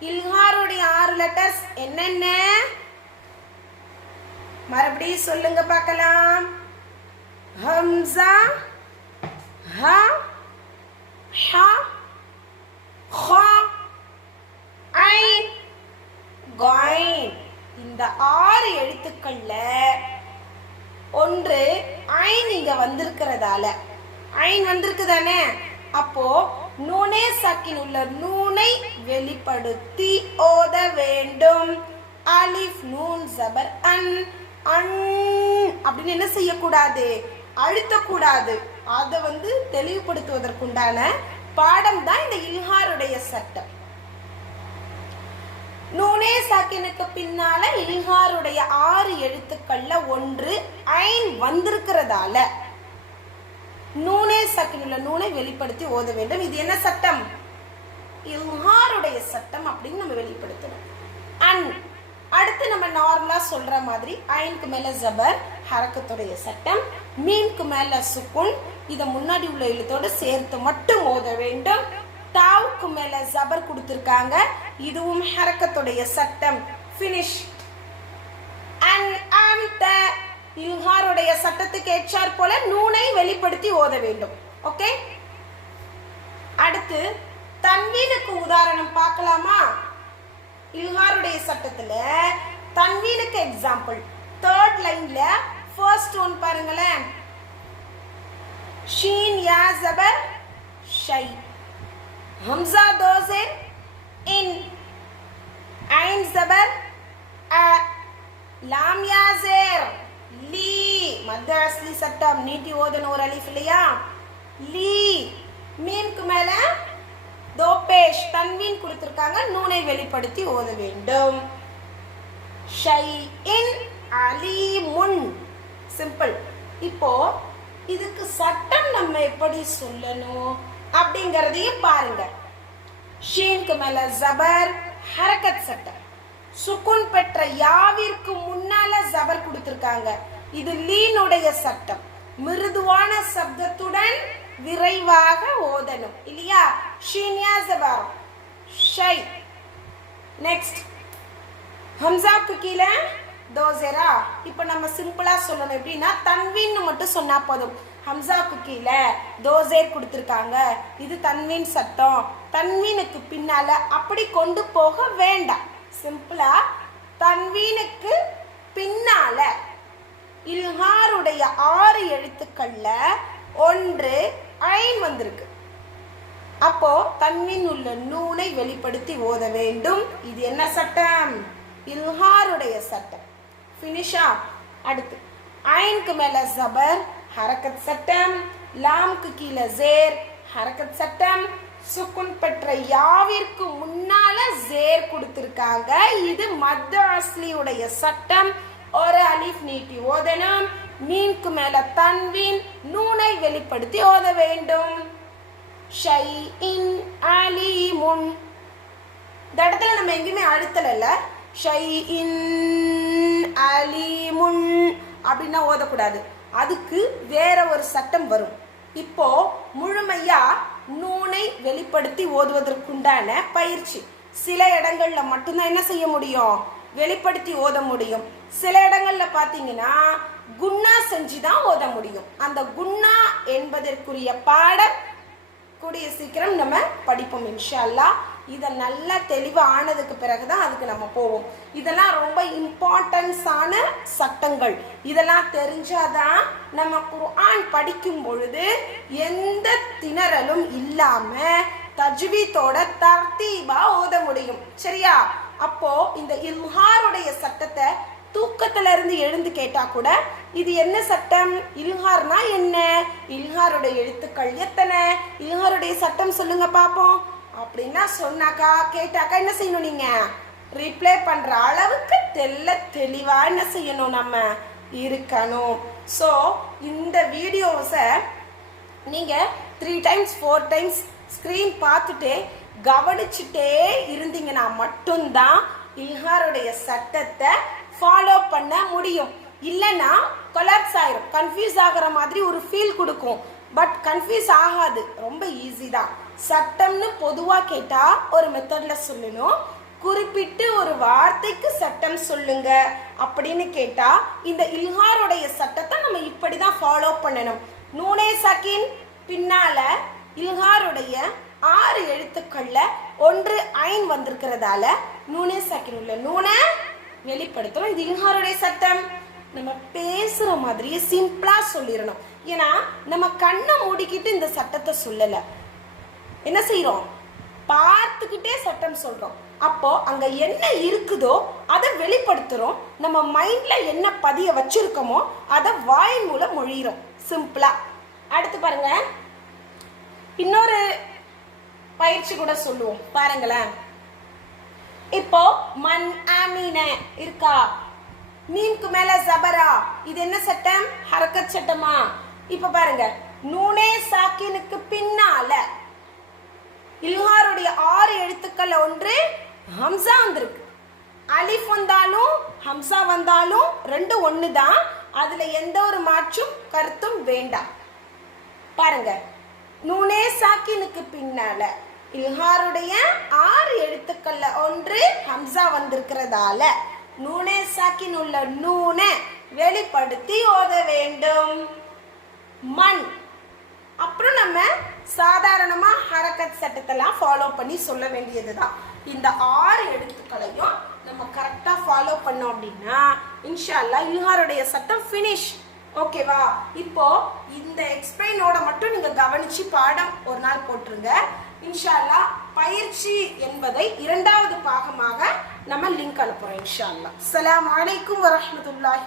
இல்ஹாருடைய ஆறு லெட்டர்ஸ் என்னென்ன? மறுபடியும் சொல்லுங்க பார்க்கலாம். ஹம்சா ஹ ஹ ஹ ஐன் காயின். இந்த ஆறு எழுத்துக்கள்ல ஒன்று ஐன் இங்க வந்திருக்கிறதால. ஐன் வந்திருக்கு தானே அப்போ நூனே சாக்கின் உள்ள நூனை வெளிப்படுத்தி ஓத வேண்டும். அலிஃப் நூன் ஜபர் அன் அன் அப்படின்னு என்ன செய்யக்கூடாது? அழுத்தக்கூடாது. அதை வந்து தெளிவுபடுத்துவதற்குண்டான பாடம் தான் இந்த இல்ஹாருடைய சட்டம். நூனே சாக்கினுக்கு பின்னால இல்ஹாருடைய ஆறு எழுத்துக்கள்ல ஒன்று ஐன் வந்திருக்கிறதால நூனே சாக்கின் உள்ள நூனை வெளிப்படுத்தி ஓத வேண்டும். இது என்ன சட்டம்? இல்ஹாருடைய சட்டம் அப்படின்னு நம்ம வெளிப்படுத்தணும். அன் அடுத்து நம்ம நார்மலா சொல்ற மாதிரி ஐனுக்கு மேல ஜபர் ஹரக்கத்துடைய சட்டம் மீனுக்கு மேல சுக்குன் இதை முன்னாடி உள்ள எழுத்தோடு சேர்த்து மட்டும் ஓத வேண்டும். தாவுக்கு மேல ஜபர் கொடுத்திருக்காங்க. இதுவும் ஹரக்கத்துடைய சட்டம். ஃபினிஷ் அன் அந்த இல்ஹாருடைய சட்டத்துக்கு ஏற்றார் போல நூனை வெளிப்படுத்தி ஓத வேண்டும். ஓகே அடுத்து தன்வீனுக்கு உதாரணம் பார்க்கலாமா? இல்ஹாருடைய சட்டத்துல தன்வீனுக்கு எக்ஸாம்பிள் தேர்ட் லைன்ல ஃபர்ஸ்ட் ஒன் பாருங்களேன். ஷீன் யா ஜபர் ஷை. ஹம்சா தோசர் இன். ஐன் ஜபர் அ. லாம் யா மத்த அஸ்லி சட்டம் நீட்டி ஓதணும் ஒரு அலிஃப் இல்லையா? லீ மீனுக்கு மேல தோபேஷ் தன்வீன் கொடுத்திருக்காங்க. நூனை வெளிப்படுத்தி ஓத வேண்டும். ஷை இன் அலி முன். சிம்பிள் இப்போ இதுக்கு சட்டம் நம்ம எப்படி சொல்லணும் அப்படிங்கறதையும் பாருங்க. ஷீனுக்கு மேல ஜபர் ஹரக்கத் சட்டம். சுக்குன் பெற்ற யாவிற்கு முன்னால ஜபர் கொடுத்திருக்காங்க. இது லீனுடைய சட்டம் மிருதுவான சப்தத்துடன் விரைவாக ஓதணும். இல்லையா? ஷீனியா ஜபர் ஷை. நெக்ஸ்ட் ஹம்சாவுக்கு கீழே தோசரா? இப்போ நம்ம சிம்பிளா சொல்லணும். எப்படின்னா தன்வின்னு மட்டும் சொன்னா போதும். ஹம்சாவுக்கு கீழே தோசேர் கொடுத்துருக்காங்க. இது தன்வீன் சட்டம் தன்வீனுக்கு பின்னால அப்படி கொண்டு போக வேண்டாம். சிம்பிளா தன்வீனுக்கு பின்னால இல்ஹாருடைய ஆறு எழுத்துக்களில் ஒன்று ஐன் வந்திருக்கு. அப்போ தன்வின் உள்ள நூனை வெளிப்படுத்தி ஓத வேண்டும். இது என்ன சட்டம்? இல்ஹாருடைய சட்டம். ஃபினிஷா அடுத்து ஐனுக்கு மேலே ஜபர் ஹரக்கத் சட்டம். லாம்க்கு கீழே ஜேர் ஹரக்கத் சட்டம். சுக்குன் பெற்ற யாவிற்கு முன்னால ஜேர் கொடுத்துருக்காங்க. இது மத்த அஸ்லியுடைய சட்டம். ஒரு அலிஃப் நீட்டி ஓதனம் நீனுக்கு மேல தன்வீன் நூனை வெளிப்படுத்தி ஓத வேண்டும். ஷை இன் அலி முன் இந்த இடத்துல நம்ம எங்கேயுமே அழுத்தல ஷைஇன் அலீமுன் அப்படின்னா ஓதக்கூடாது. அதுக்கு வேற ஒரு சட்டம் வரும். இப்போ முழுமையா நூனை வெளிப்படுத்தி ஓதுவதற்குண்டான பயிற்சி. சில இடங்கள்ல மட்டும்தான் என்ன செய்ய முடியும்? வெளிப்படுத்தி ஓத முடியும். சில இடங்கள்ல பாத்தீங்கன்னா குன்னா செஞ்சு தான் ஓத முடியும். அந்த குன்னா என்பதற்குரிய பாடம் கூடிய சீக்கிரம் நம்ம படிப்போம் இன்ஷா அல்லாஹ் இதை நல்லா தெளிவு ஆனதுக்கு பிறகு தான் அதுக்கு நம்ம போவோம். இதெல்லாம் ரொம்ப இம்பார்ட்டன்ஸான சட்டங்கள். இதெல்லாம் தெரிஞ்சாதான் நம்ம குர்ஆன் படிக்கும் பொழுது எந்த திணறலும் இல்லாம தஜ்வீத்தோட தர்த்தீபா ஓத முடியும். சரியா? அப்போ இந்த இல்ஹாருடைய சட்டத்தை தூக்கத்துல இருந்து எழுந்து கேட்டா கூட இது என்ன சட்டம்? இல்ஹார்னா என்ன? இல்ஹாருடைய எழுத்துக்கள் எத்தனை? இல்ஹாருடைய சட்டம் சொல்லுங்க பாப்போம். அப்படின்னா சொன்னாக்கா கேட்டாக்கா என்ன செய்யணும் நீங்க? ரிப்ளை பண்ற அளவுக்கு தெல்ல தெளிவா என்ன செய்யணும் நம்ம இருக்கணும். ஸோ இந்த வீடியோஸை நீங்க three times four times screen பார்த்துட்டே கவனிச்சுட்டே இருந்தீங்கன்னா மட்டும்தான் இல்ஹாருடைய சட்டத்தை ஃபாலோ பண்ண முடியும். இல்லைன்னா கொலாப்ஸ் ஆயிரும். கன்ஃபியூஸ் ஆகிற மாதிரி ஒரு ஃபீல் கொடுக்கும். பட் கன்ஃபியூஸ் ஆகாது. ரொம்ப ஈஸி தான். சட்டம்னு பொதுவாக கேட்டால் ஒரு மெத்தடில் சொல்லணும். குறிப்பிட்டு ஒரு வார்த்தைக்கு சட்டம் சொல்லுங்க அப்படின்னு கேட்டால் இந்த இல்ஹாருடைய சட்டத்தை நம்ம இப்படி தான் ஃபாலோ பண்ணணும். நூனே சக்கின் பின்னால் இல்ஹாருடைய ஆறு எழுத்துக்களில் ஒன்று ஐன் வந்திருக்கிறதால நூனே சக்கின் உள்ள. நூனை வெளிப்படுத்தும் இது யாருடைய சட்டம். நம்ம பேசுற மாதிரியே சிம்பிளா சொல்லிடணும். ஏன்னா நம்ம கண்ணை மூடிக்கிட்டு இந்த சட்டத்தை சொல்லல. என்ன செய்கிறோம் பார்த்துக்கிட்டே சட்டம் சொல்றோம். அப்போ அங்க என்ன இருக்குதோ அதை வெளிப்படுத்துறோம். நம்ம மைண்ட்ல என்ன பதிய வச்சிருக்கோமோ அதை வாய் மூலம் மொழிகிறோம் சிம்பிளா. அடுத்து பாருங்க. இன்னொரு பயிற்சி கூட சொல்லுவோம். பாருங்களேன். இப்போ மண் ஆமீன இருக்கா? மீன்க்கு மேல ஜபரா. இது என்ன சட்டம்? ஹரக்கத் சட்டமா? இப்ப பாருங்க. நூனே சாக்கினுக்கு பின்னால இல்ஹாருடைய ஆறு எழுத்துக்கள் ஒன்று ஹம்சா வந்திருக்கு. அலிஃப் வந்தாலும் ஹம்சா வந்தாலும் ரெண்டு ஒன்று தான் அதுல எந்த ஒரு மாற்றும் கருத்தும் வேண்டாம். பாருங்க. நூனே சாக்கினுக்கு பின்னால இல்ஹாருடைய ஆறு எழுத்துக்கள்ல ஒன்று ஹம்சா வந்திருக்கிறதால. நூனே சாக்கின் உள்ள நூனை வெளிப்படுத்தி ஓத வேண்டும். மண். அப்புறம் நம்ம சாதாரணமா ஹரக்கத் சட்டத்தெல்லாம் ஃபாலோ பண்ணி சொல்ல வேண்டியதுதான். இந்த ஆறு எழுத்துக்களையும் நம்ம கரெக்டா ஃபாலோ பண்ணோம் அப்படின்னா இன்ஷா அல்லாஹ் இல்ஹாருடைய சட்டம் ஃபினிஷ் ஓகேவா இப்போ இந்த எக்ஸ்பிளைனோட மட்டும் நீங்க கவனிச்சு பாடம் ஒரு நாள் போட்டுருங்க. இன்ஷா அல்லாஹ் பயிற்சி என்பதை இரண்டாவது பாகமாக நம்ம லிங்க் அனுப்புறோம் இன்ஷா அலாம் அஸ்ஸலாமு அலைக்கும் வரஹ்மத்துல்லாஹி